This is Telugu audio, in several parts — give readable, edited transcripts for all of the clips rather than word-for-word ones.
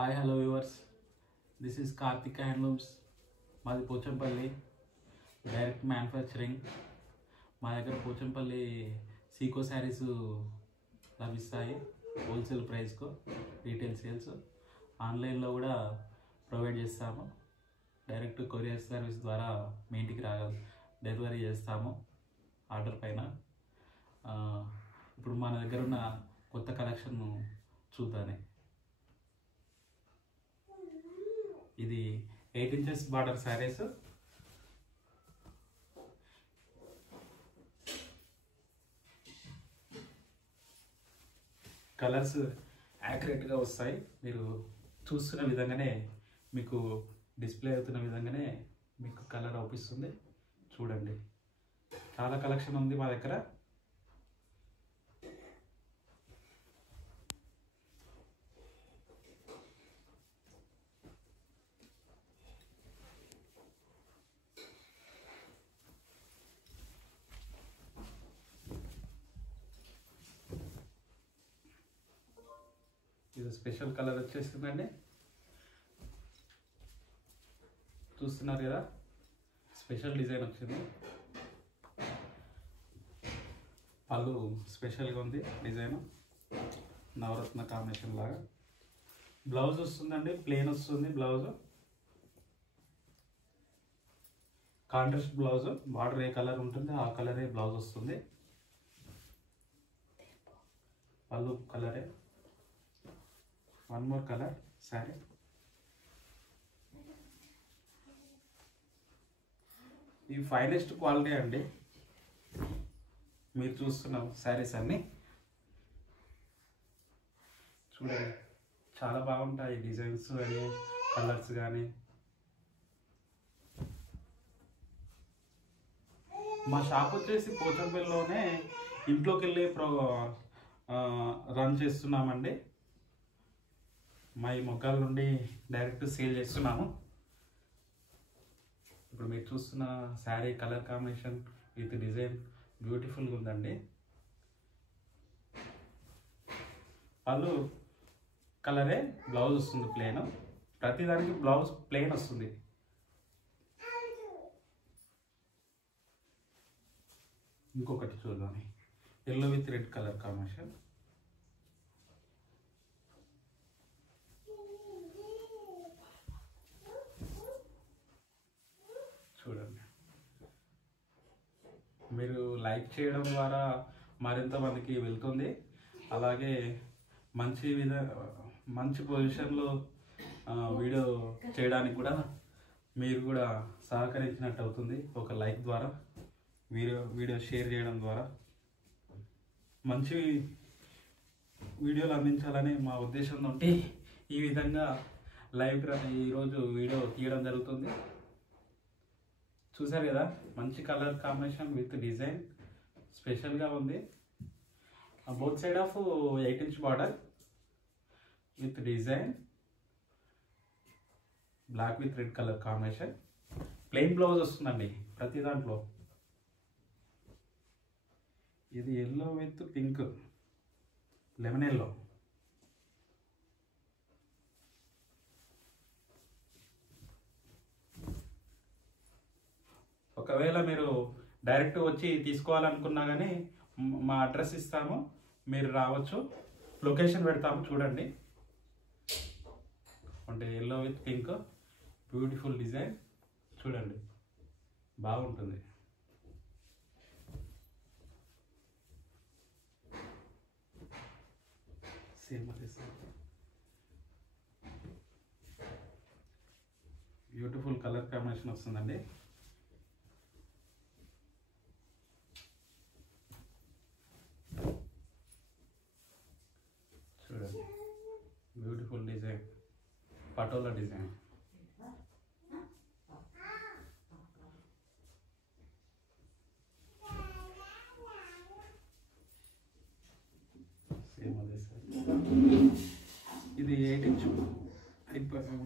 Hi hello viewers, this is Karthika handlooms. మాది పోచంపల్లి డైరెక్ట్ మ్యానుఫ్యాక్చరింగ్. మా దగ్గర పోచంపల్లి సీకో శారీస్ లభిస్తాయి హోల్సేల్ ప్రైస్కు. రీటైల్ సేల్స్ ఆన్లైన్లో కూడా ప్రొవైడ్ చేస్తాము. డైరెక్ట్ కొరియర్ సర్వీస్ ద్వారా మీ ఇంటికి డెలివరీ చేస్తాము ఆర్డర్ పైన. ఇప్పుడు మన దగ్గర ఉన్న కొత్త కలెక్షన్ చూద్దానే. ఇది 8 ఇంచెస్ బార్డర్ శారీస్. కలర్స్ యాక్యురేట్గా వస్తాయి. మీరు చూస్తున్న విధంగానే, మీకు డిస్ప్లే అవుతున్న విధంగానే మీకు కలర్ అవుపిస్తుంది. చూడండి, చాలా కలెక్షన్ ఉంది మా దగ్గర. ఇది స్పెషల్ కలర్ వచ్చేసిందండి. చూస్తున్నారు కదా, స్పెషల్ డిజైన్ వచ్చింది. పళ్ళు స్పెషల్గా ఉంది డిజైన్, నవరత్న కాంబినేషన్ లాగా. బ్లౌజ్ వస్తుందండి, ప్లెయిన్ వస్తుంది బ్లౌజ్. కాంట్రాస్ట్ బ్లౌజ్, బార్డర్ ఏ కలర్ ఉంటుంది ఆ కలరే బ్లౌజ్ వస్తుంది. పళ్ళు కలరే. One more colour sari. ఈ ఫైనెస్ట్ క్వాలిటీ అండి. మీరు చూస్తున్న శారీస్ అన్నీ చూడండి, చాలా బాగుంటాయి డిజైన్స్ కానీ కలర్స్ కానీ. మా షాప్ వచ్చేసి పోచంపల్లిలోనే ఇంట్లోకి వెళ్ళి రన్ చేస్తున్నామండి. మా ఈ మొక్కల నుండి డైరెక్ట్ సేల్ చేస్తున్నాము. ఇప్పుడు మీరు చూస్తున్న sari colour combination with design బ్యూటిఫుల్గా ఉందండి. పళ్ళు కలరే, బ్లౌజ్ వస్తుంది ప్లెయిన్. ప్రతిదానికి బ్లౌజ్ ప్లెయిన్ వస్తుంది. ఇంకొకటి చూద్దాం, yellow with red colour combination. చూడండి, మీరు లైక్ చేయడం ద్వారా మరింత మందికి వెళ్తుంది. అలాగే మంచి పొజిషన్లో వీడియో చేయడానికి కూడా మీరు కూడా సహకరించినట్టు అవుతుంది. ఒక లైక్ ద్వారా, వీడియో షేర్ చేయడం ద్వారా మంచి వీడియోలు అందించాలని మా ఉద్దేశం నుండి ఈ విధంగా ఈరోజు వీడియో తీయడం జరుగుతుంది. చూసారు కదా, మంచి కలర్ కాంబినేషన్ విత్ డిజైన్ స్పెషల్గా ఉంది. Both side of 8 inch border with design, black with red colour combination. Plain blouse వస్తుందండి ప్రతి దాంట్లో. ఇది yellow with pink, lemon yellow. ఒకవేళ మీరు డైరెక్ట్ వచ్చి తీసుకోవాలనుకున్నా కానీ మా అడ్రస్ ఇస్తాము, మీరు రావచ్చు. లొకేషన్ పెడతాము, చూడండి. అంటే yellow with pink beautiful design, చూడండి బాగుంటుంది. సేమ్ అదే సార్, బ్యూటిఫుల్ కలర్ కాంబినేషన్ వస్తుందండి. చూడండి, beautiful design, patola design. Same అదే సార్. ఇది 8 ఇంచ్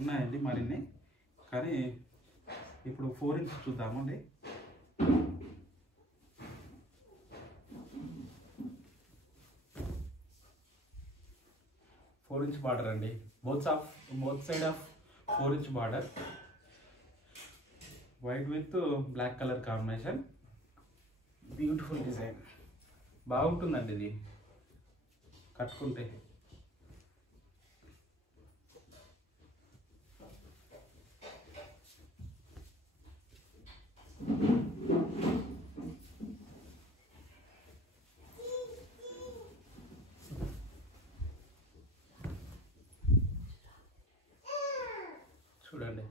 ఉన్నాయండి మరిన్ని, కానీ ఇప్పుడు 4 ఇంచ్ చూద్దామండి. 4 4 ఇంచ్ బార్డర్ అండి. Both side of 4 inch border. White with black colour combination. Beautiful design. బాగుంటుందండి ఇది కట్టుకుంటే. చూడండి.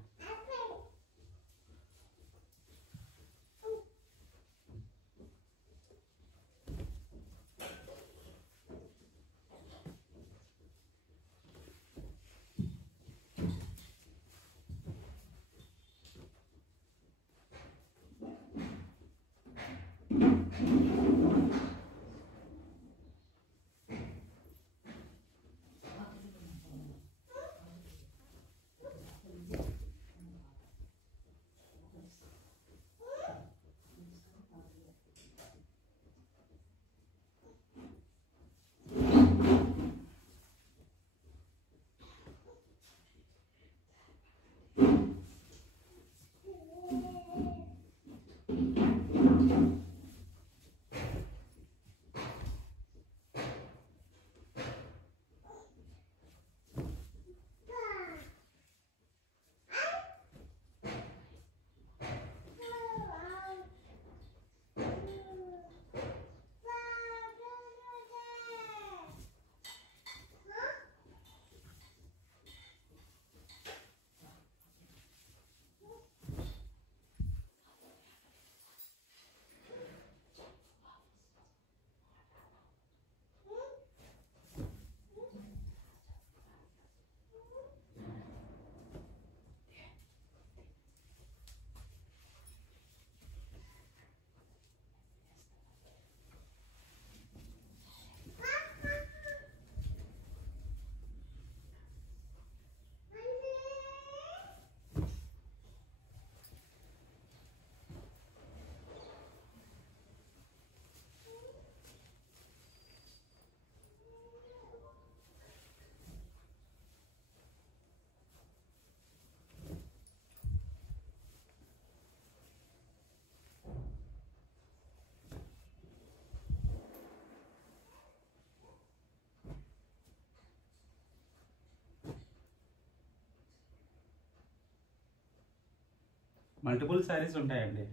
మల్టిపుల్ శారీస్ ఉంటాయండి.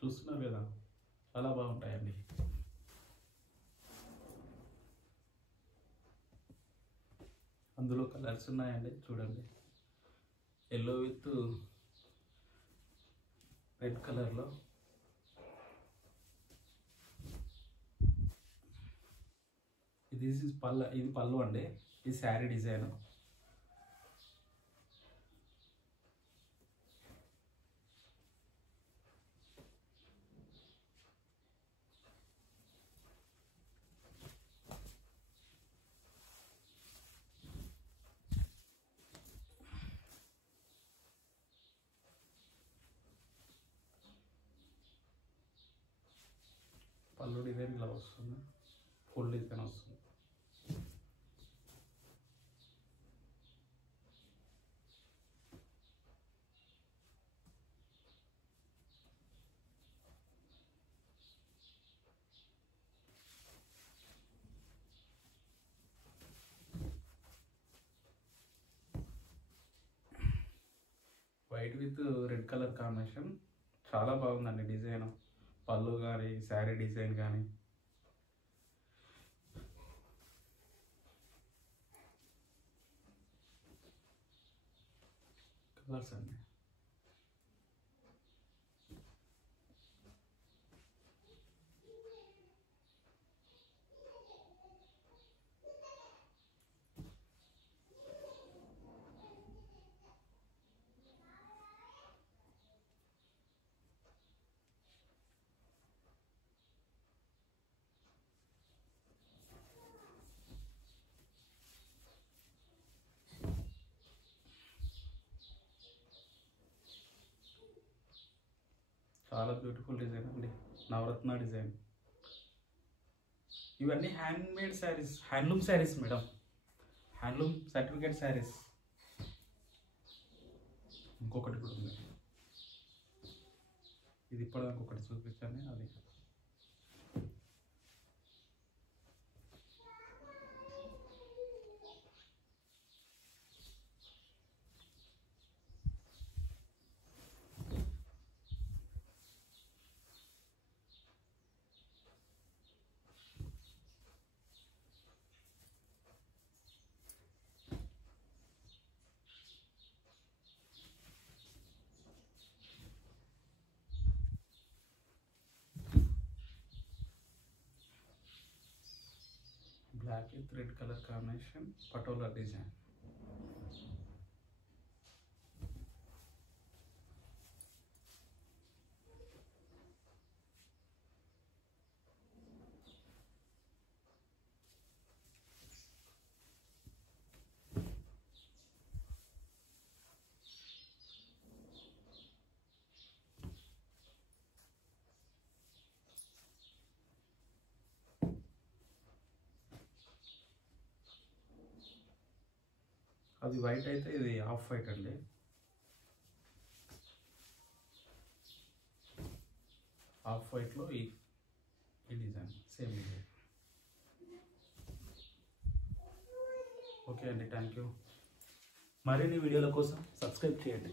చూస్తున్నారు కదా, చాలా బాగుంటాయండి. అందులో కలర్స్ ఉన్నాయండి, చూడండి. ఎల్లో విత్ రెడ్ కలర్లో. ఇది పళ్ళు అండి. ఇది శారీ డిజైన్. పళ్ళు డిజైన్ ఇలా వస్తుంది, ఫుల్ డిజైన్ వస్తుంది. White with red colour combination చాలా బాగుందండి డిజైన్. పళ్ళు కానీ శారీ డిజైన్ కానీ కలర్స్ అండి. చాలా బ్యూటిఫుల్ డిజైన్ అండి, నవరత్న డిజైన్. ఇవన్నీ handmade saris, handloom saris madam, handloom certificate saris. ఇంకొకటి కూడా ఉంది, ఇది ఇప్పటిదాకా ఒకటి చూపించాను. అది black with red colour combination Patola design. అది వైట్ అయితే ఇది ఆఫ్ వైట్ అండి. ఆఫ్ వైట్లో ఈ డిజైన్ సేమ్ డిజైన్. ఓకే అండి, థ్యాంక్ యూ. మరిన్ని వీడియోల కోసం సబ్స్క్రైబ్ చేయండి.